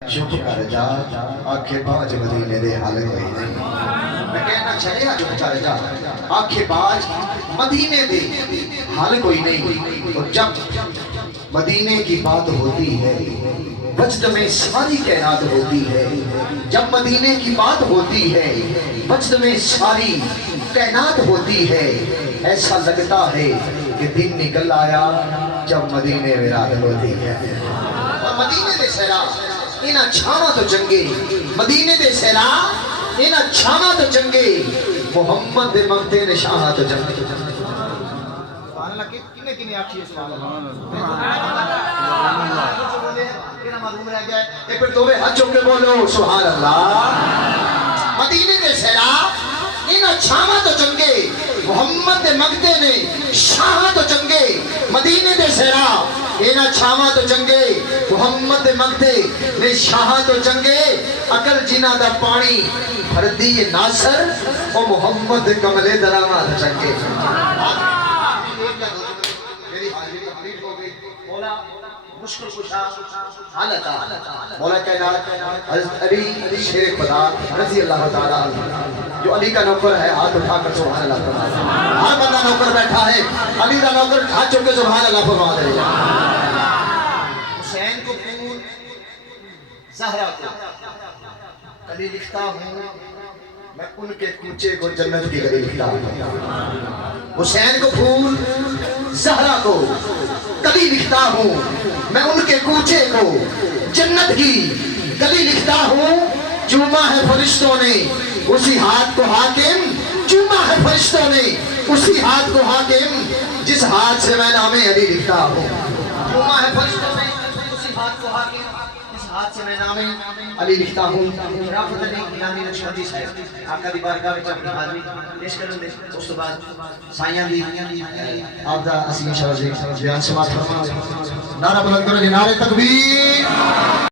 چپ کر جا آنکھیں باج مدینے دے حال کوئی نہیں. میں کہنا چلے آ چپ کر جا آنکھیں باج مدینے دے حال کوئی نہیں. اور جب مدینے کی بات ہوتی ہے وجد میں ساری کائنات ہوتی ہے. جب مدینے کی بات ہوتی ہے وجد میں ساری کائنات ہوتی ہے. ایسا لگتا ہے کہ دن نکل آیا جب مدینے میں رات ہوتی ہے. اور مدینے دے سیرا اینا چھاواں تو چنگے مدینے دے سیرا اینا چھاواں تو چنگے محمد دے مقتے نشاں تو چنگے. سبحان اللہ کنے کنے آکھیے سبحان اللہ. کنا معلوم رہ گیا ہے. ایک پھر دوے ہاتھ چوک کے بولو سبحان اللہ. مدینے دے سیرا اینا چھاواں تو چنگے محمد دے مقتے نے شاہ تو چنگے. مدینے دے سیرا اینا چھاواں تو چنگے محمد دے مقتے نے شاہ تو چنگے. اکل جنہ دا پانی بھردی ناصر او محمد کملے دراما تو چنگے. میری حاضری کمپلیٹ ہو گئی. مولا مشکل کشا حالتا مولا کائنات حضرت علی شیر خدا رضی اللہ تعالیٰ جو علی کا نوکر ہے ہاتھ اٹھا کر سبحان اللہ فرما. ہر بندہ نوکر بیٹھا ہے علی کا نوکر ہاتھ چوک کے سبحان اللہ فرما دے. حسین کو پھول زہرا کو کلی لکھتا ہوں میں ان کے کوچے کو جنت کی گلی لکھتا ہوں. حسین کو پھول زہرا کو کلی لکھتا ہوں میں ان کے کوچے کو جنت کی گلی لکھتا ہوں. چوما ہے فرشتوں نے اسی ہاتھ کو حاکم چوما ہے فرشتوں نے اسی ہاتھ کو حاکم جس ہاتھ سے میں نام علی لکھتا ہوں. چوما ہے فرشتوں میں اسی ہاتھ کو حاکم اس ہاتھ سے میں نام علی لکھتا ہوں. رافت علی گیلانی نقشبندی صاحب آقا دی بارگاہ وچ اپنی حاضری پیش کرن دے. اس تو بعد سائیاں دی آپ دا عظیم شاہ جی بیان سماعت فرما. نعرہ بلند کرو جی نعرہ تکبیر.